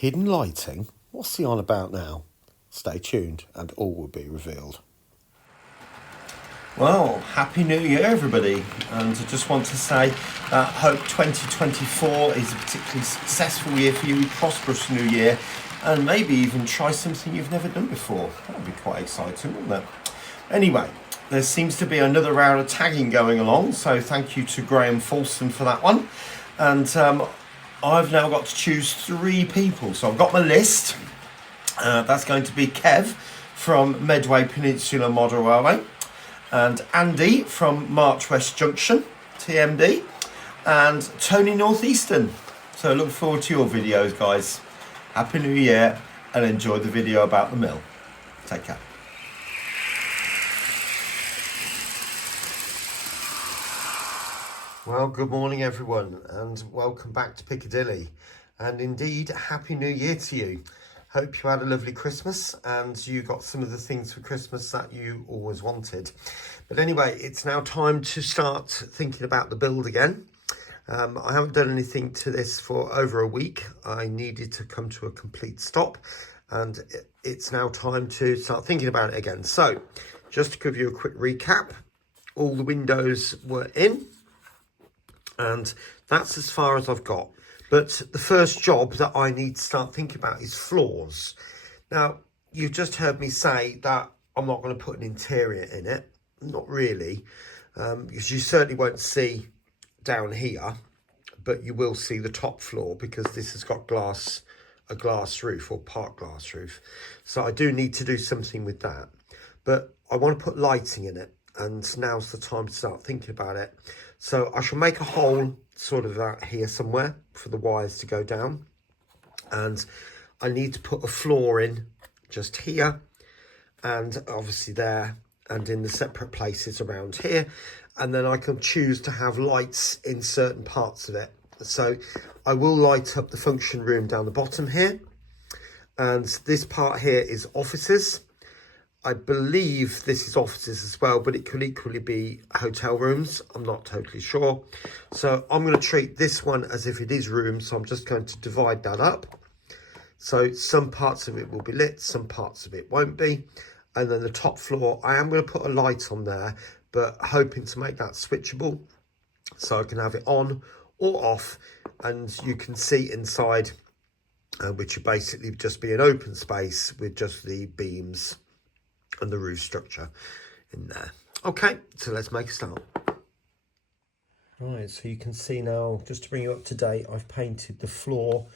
Hidden lighting? What's he on about now? Stay tuned and all will be revealed. Well, Happy New Year everybody, and I just want to say that I hope 2024 is a particularly successful year for you, prosperous new year, and maybe even try something you've never done before. That would be quite exciting, wouldn't it? Anyway, there seems to be another round of tagging going along, so thank you to Graham Folston for that one. And I've now got to choose 3 people. So I've got my list. That's going to be Kev from Medway Peninsula Model Railway, and Andy from March West Junction, TMD, and Tony Northeastern. So I look forward to your videos, guys. Happy New Year, and enjoy the video about the mill. Take care. Well, good morning everyone, and welcome back to Piccadilly, and indeed Happy New Year to you. Hope you had a lovely Christmas and you got some of the things for Christmas that you always wanted. But anyway, it's now time to start thinking about the build again. I haven't done anything to this for over a week. I needed to come to a complete stop, and it's now time to start thinking about it again. So just to give you a quick recap, all the windows were in, and that's as far as I've got. But the first job that I need to start thinking about is floors. Now, you've just heard me say that I'm not going to put an interior in it. Not really, because you certainly won't see down here, but you will see the top floor because this has got a glass roof or part glass roof. So I do need to do something with that. But I want to put lighting in it, and now's the time to start thinking about it. So I shall make a hole sort of out here somewhere for the wires to go down, and I need to put a floor in just here, and obviously there, and in the separate places around here, and then I can choose to have lights in certain parts of it. So I will light up the function room down the bottom here, and this part here is offices. I believe this is offices as well, but it could equally be hotel rooms. I'm not totally sure. So I'm going to treat this one as if it is rooms. So I'm just going to divide that up. So some parts of it will be lit, some parts of it won't be. And then the top floor, I am going to put a light on there, but hoping to make that switchable so I can have it on or off, and you can see inside, which would basically just be an open space with just the beams and the roof structure in there. Okay, so let's make a start. Right, so you can see now, just to bring you up to date, I've painted the floor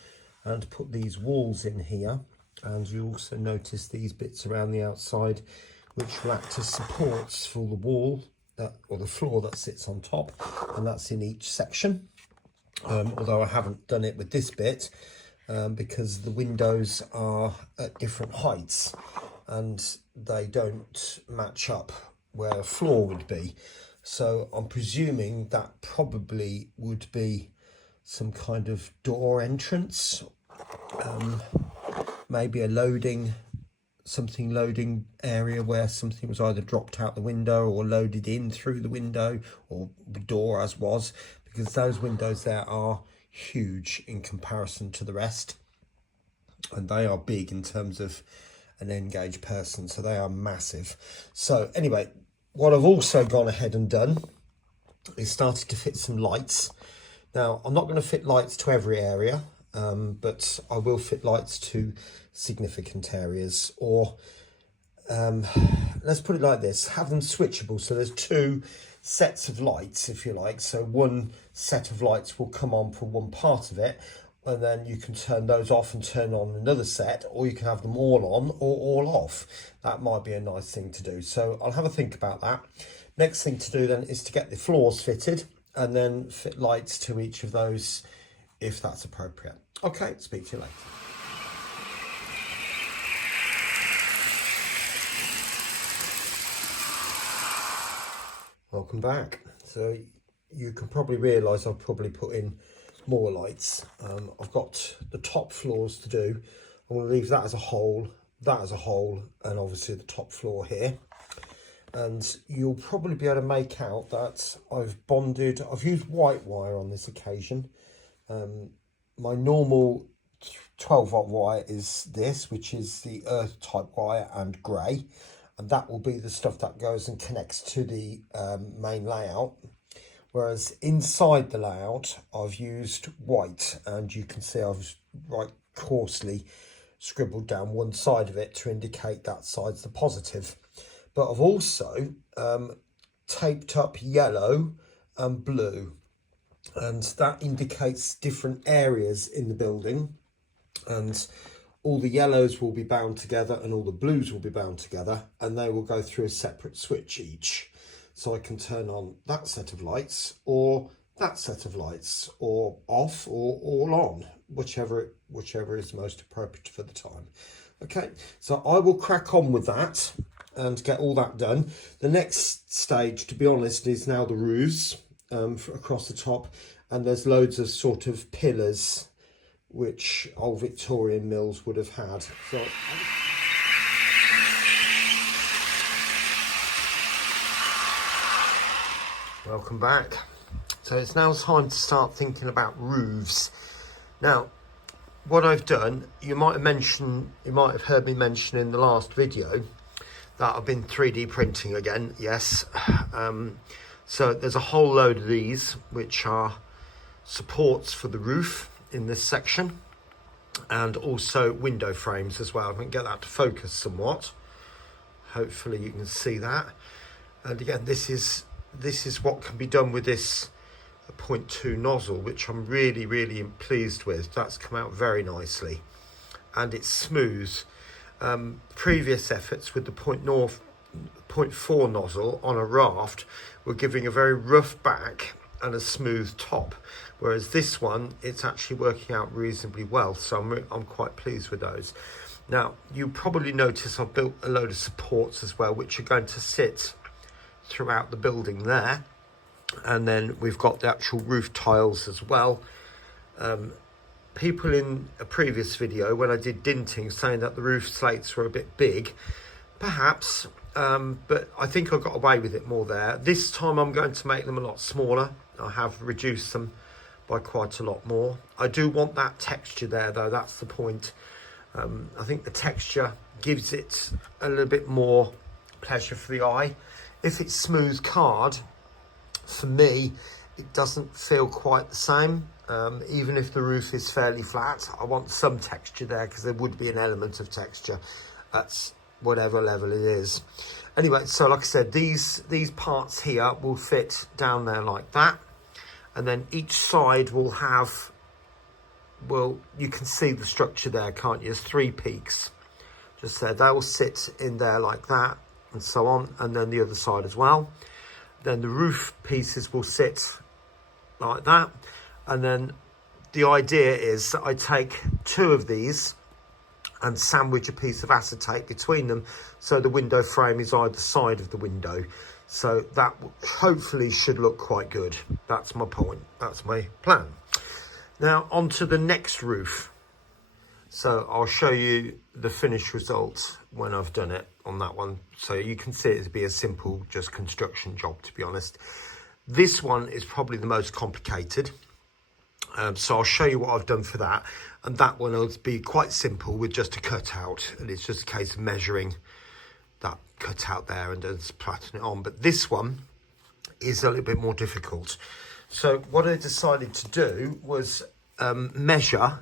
and put these walls in here, and you also notice these bits around the outside which will act as supports for the wall or the floor that sits on top, and that's in each section. Although I haven't done it with this bit because the windows are at different heights and they don't match up where a floor would be. So I'm presuming that probably would be some kind of door entrance, maybe a loading area where something was either dropped out the window or loaded in through the window, or the door as was, because those windows there are huge in comparison to the rest, and they are big in terms of an engaged person, so they are massive. So anyway, what I've also gone ahead and done is started to fit some lights. Now I'm not going to fit lights to every area, but I will fit lights to significant areas, or let's put it like this, have them switchable. So there's 2 sets of lights, if you like. So one set of lights will come on for one part of it, and then you can turn those off and turn on another set, or you can have them all on or all off. That might be a nice thing to do. So I'll have a think about that. Next thing to do then is to get the floors fitted and then fit lights to each of those if that's appropriate. Okay, speak to you later. Welcome back. So you can probably realise I've probably put in more lights. I've got the top floors to do. I'm going to leave that as a whole, and obviously the top floor here. And you'll probably be able to make out that I've used white wire on this occasion. My normal 12-volt wire is this, which is the earth type wire and grey, and that will be the stuff that goes and connects to the main layout. Whereas inside the layout I've used white, and you can see I've coarsely scribbled down one side of it to indicate that side's the positive. But I've also taped up yellow and blue, and that indicates different areas in the building, and all the yellows will be bound together and all the blues will be bound together, and they will go through a separate switch each. So I can turn on that set of lights or that set of lights, or off or all on, whichever is most appropriate for the time. Okay, so I will crack on with that and get all that done. The next stage, to be honest, is now the roofs across the top, and there's loads of sort of pillars which old Victorian mills would have had. So welcome back. So it's now time to start thinking about roofs. Now, what I've done, you might have heard me mention in the last video that I've been 3D printing again. Yes. So there's a whole load of these which are supports for the roof in this section, and also window frames as well. I can get that to focus somewhat. Hopefully you can see that. And again, this is what can be done with this 0.2 nozzle, which I'm really pleased with. That's come out very nicely, and it's smooth. Previous efforts with the 0.4 nozzle on a raft were giving a very rough back and a smooth top, whereas this one, it's actually working out reasonably well. So I'm quite pleased with those. Now, you probably notice I've built a load of supports as well, which are going to sit throughout the building there, and then we've got the actual roof tiles as well. People in a previous video when I did dinting saying that the roof slates were a bit big, perhaps, but I think I got away with it more there. This time I'm going to make them a lot smaller. I have reduced them by quite a lot more. I do want that texture there though, that's the point. I think the texture gives it a little bit more pleasure for the eye. If it's smooth card, for me, it doesn't feel quite the same. Even if the roof is fairly flat, I want some texture there, because there would be an element of texture at whatever level it is. Anyway, so like I said, these parts here will fit down there like that, and then each side will have, well, you can see the structure there, can't you? There's 3 peaks just there. They will sit in there like that, and so on, and then the other side as well. Then the roof pieces will sit like that, and then the idea is that I take 2 of these and sandwich a piece of acetate between them, so the window frame is either side of the window. So that hopefully should look quite good. That's my point, that's my plan. Now on to the next roof. So I'll show you the finished result when I've done it on that one. So you can see it to be a simple, just construction job, to be honest. This one is probably the most complicated. So I'll show you what I've done for that. And that one will be quite simple with just a cutout. And it's just a case of measuring that cutout there and then splatting it on. But this one is a little bit more difficult. So what I decided to do was measure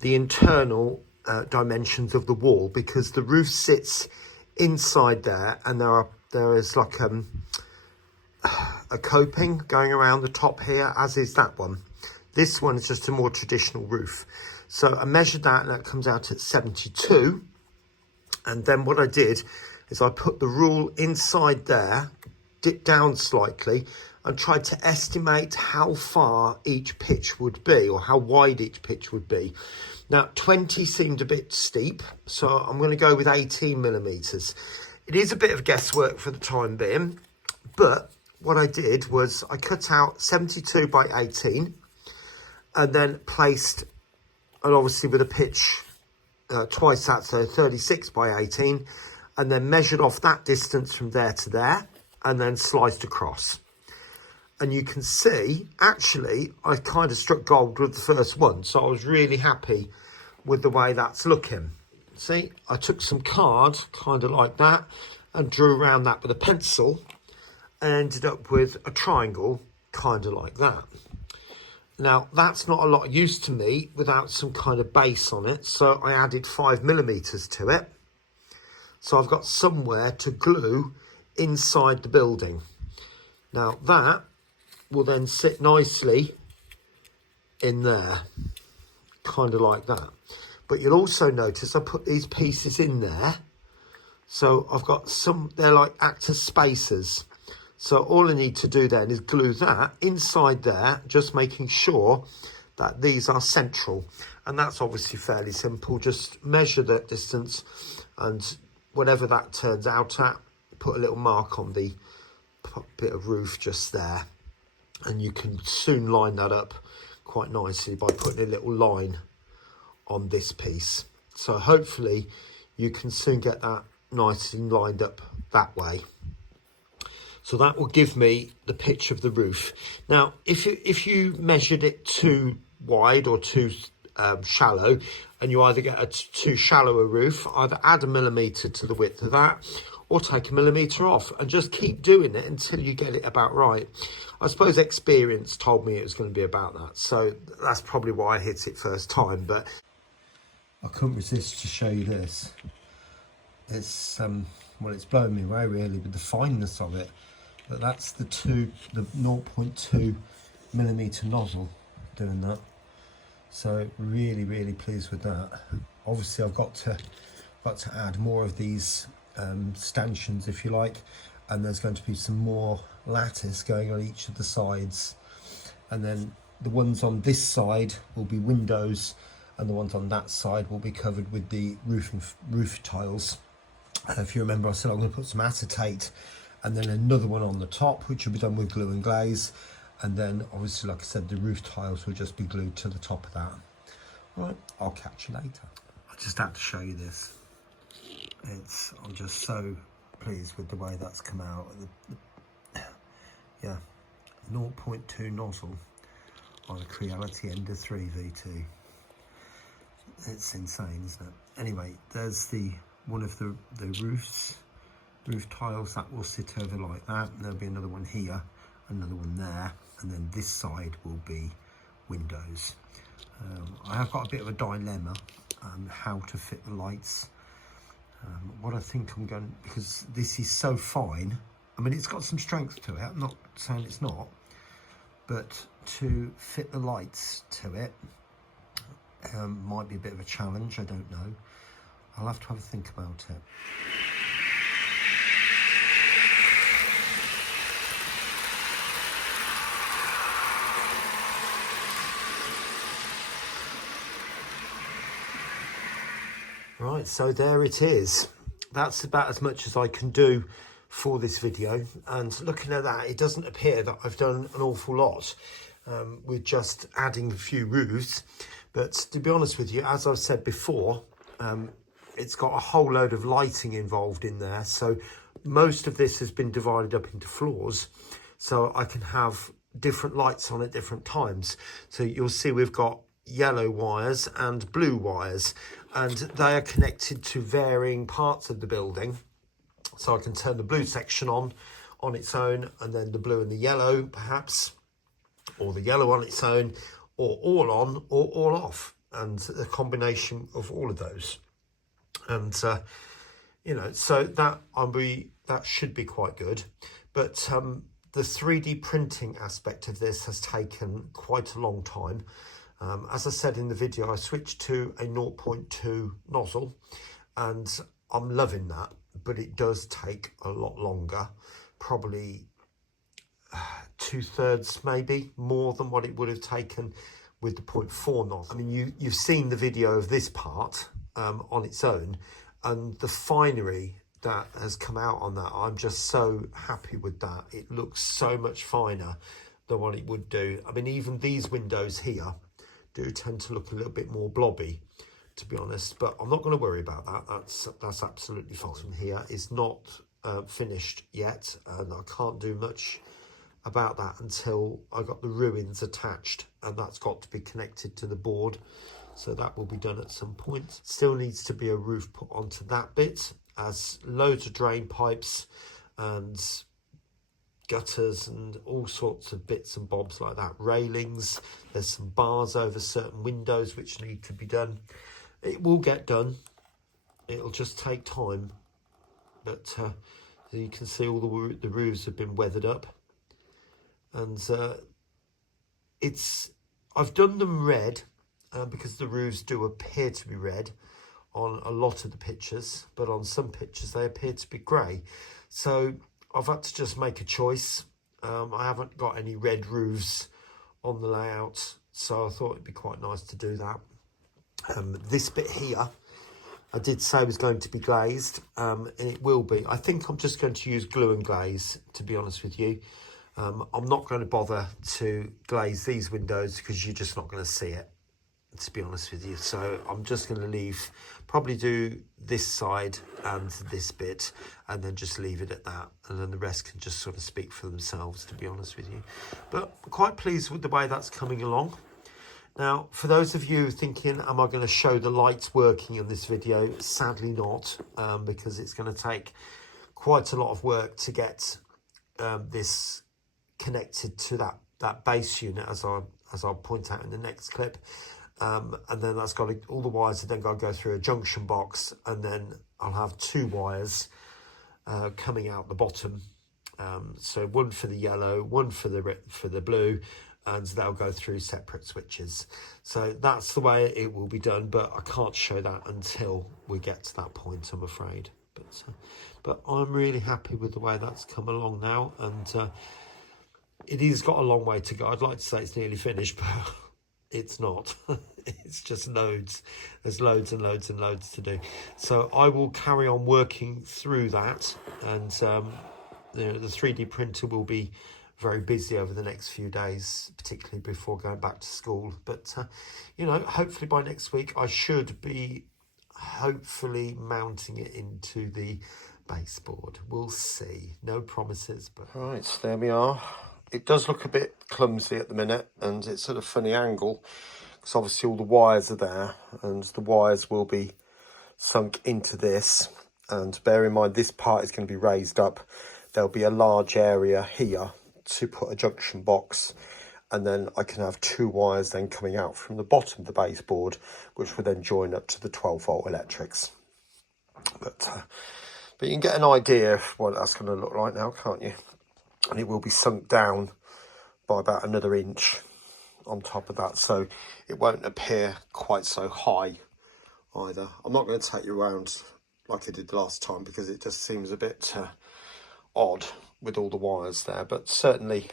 the internal dimensions of the wall, because the roof sits inside there, and there is like a coping going around the top here, as is that one. This one is just a more traditional roof. So I measured that, and that comes out at 72. And then what I did is I put the rule inside there, dipped down slightly, and tried to estimate how far each pitch would be, or how wide each pitch would be. Now 20 seemed a bit steep, so I'm going to go with 18 millimeters. It is a bit of guesswork for the time being, but what I did was I cut out 72 by 18, and then placed, and obviously with a pitch twice that, so 36 by 18, and then measured off that distance from there to there, and then sliced across. And you can see, actually, I kind of struck gold with the first one. So I was really happy with the way that's looking. See, I took some card, kind of like that, and drew around that with a pencil, and ended up with a triangle, kind of like that. Now, that's not a lot of use to me without some kind of base on it, so I added 5mm to it. So I've got somewhere to glue inside the building. Now, that will then sit nicely in there, kind of like that. But you'll also notice I put these pieces in there. So I've got some, they're like act as spacers. So all I need to do then is glue that inside there, just making sure that these are central. And that's obviously fairly simple. Just measure the distance, and whatever that turns out at, put a little mark on the bit of roof just there. And you can soon line that up quite nicely by putting a little line on this piece. So hopefully you can soon get that nicely lined up that way. So that will give me the pitch of the roof. Now, if you measured it too wide or too shallow, and you either get a too shallow a roof, either add 1mm to the width of that, or take 1mm off, and just keep doing it until you get it about right. I suppose experience told me it was going to be about that, so that's probably why I hit it first time. But I couldn't resist to show you this. It's well, it's blowing me away really with the fineness of it. But that's the 0.2mm nozzle doing that. So really pleased with that. Obviously I've got to add more of these stanchions, if you like, and there's going to be some more lattice going on each of the sides, and then the ones on this side will be windows, and the ones on that side will be covered with the roof tiles. If you remember, I said I'm going to put some acetate, and then another one on the top, which will be done with glue and glaze, and then obviously, like I said, the roof tiles will just be glued to the top of that. All right, I'll catch you later. I just had to show you this. I'm just so pleased with the way that's come out. Yeah, 0.2 nozzle on a Creality Ender 3 V2. It's insane, isn't it? Anyway, there's one of the roof tiles that will sit over like that, and there'll be another one here, another one there, and then this side will be windows. I have got a bit of a dilemma how to fit the lights. What I think I'm going, because this is so fine, I mean it's got some strength to it, I'm not saying it's not, but to fit the lights to it might be a bit of a challenge. I don't know, I'll have to have a think about it. Right, so there it is. That's about as much as I can do for this video. And looking at that, it doesn't appear that I've done an awful lot with just adding a few roofs. But to be honest with you, as I've said before, it's got a whole load of lighting involved in there. So most of this has been divided up into floors, so I can have different lights on at different times. So you'll see we've got yellow wires and blue wires, and they are connected to varying parts of the building. So I can turn the blue section on its own, and then the blue and the yellow perhaps, or the yellow on its own, or all on or all off, and a combination of all of those. And you know, so that should be quite good. But the 3D printing aspect of this has taken quite a long time. As I said in the video, I switched to a 0.2 nozzle, and I'm loving that, but it does take a lot longer, probably 2/3 maybe more than what it would have taken with the 0.4 nozzle. I mean, you've seen the video of this part on its own, and the finery that has come out on that, I'm just so happy with that. It looks so much finer than what it would do. I mean, even these windows here do tend to look a little bit more blobby, to be honest, but I'm not going to worry about that. That's absolutely fine. Here is not finished yet, and I can't do much about that until I got the ruins attached, and that's got to be connected to the board so that will be done at some point. Still needs to be a roof put onto that bit, as loads of drain pipes and gutters and all sorts of bits and bobs like that. Railings, there's some bars over certain windows which need to be done. It will get done, it'll just take time, but you can see all the roofs have been weathered up, and I've done them red because the roofs do appear to be red on a lot of the pictures, but on some pictures they appear to be grey, so I've had to just make a choice. I haven't got any red roofs on the layout, so I thought it'd be quite nice to do that. This bit here, I did say was going to be glazed, and it will be. I think I'm just going to use glue and glaze, to be honest with you. I'm not going to bother to glaze these windows because you're just not going to see it, to be honest with you. So I'm just going to probably do this side and this bit, and then just leave it at that, and then the rest can just sort of speak for themselves, to be honest with you. But I'm quite pleased with the way that's coming along. Now, for those of you thinking, am I going to show the lights working in this video? Sadly not, because it's going to take quite a lot of work to get this connected to that base unit, as I'll point out in the next clip. And then that's got all the wires are then got to go through a junction box, and then I'll have 2 wires coming out the bottom. So one for the yellow, one for the blue, and they'll go through separate switches. So that's the way it will be done, but I can't show that until we get to that point, I'm afraid. But I'm really happy with the way that's come along now, and it has got a long way to go. I'd like to say it's nearly finished, but it's not. It's just loads. There's loads and loads and loads to do. So I will carry on working through that, and the 3D printer will be very busy over the next few days, particularly before going back to school. But you know, hopefully by next week I should be hopefully mounting it into the baseboard. We'll see. No promises, but right, so there we are. It does look a bit clumsy at the minute, and it's at a funny angle because obviously all the wires are there, and the wires will be sunk into this. And bear in mind, this part is going to be raised up. There'll be a large area here to put a junction box, and then I can have 2 wires then coming out from the bottom of the baseboard, which will then join up to the 12-volt electrics. But you can get an idea of what that's going to look like now, can't you? And it will be sunk down by about another inch on top of that, so it won't appear quite so high either. I'm not going to take you around like I did last time because it just seems a bit odd with all the wires there, but certainly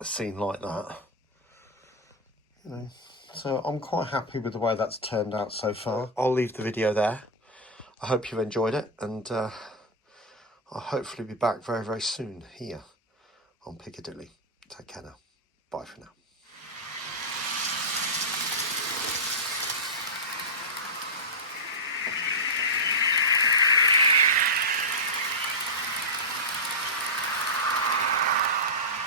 a scene like that, you know. So I'm quite happy with the way that's turned out so far. I'll leave the video there. I hope you've enjoyed it, and I'll hopefully be back very, very soon here on Piccadilly. Take care now. Bye for now.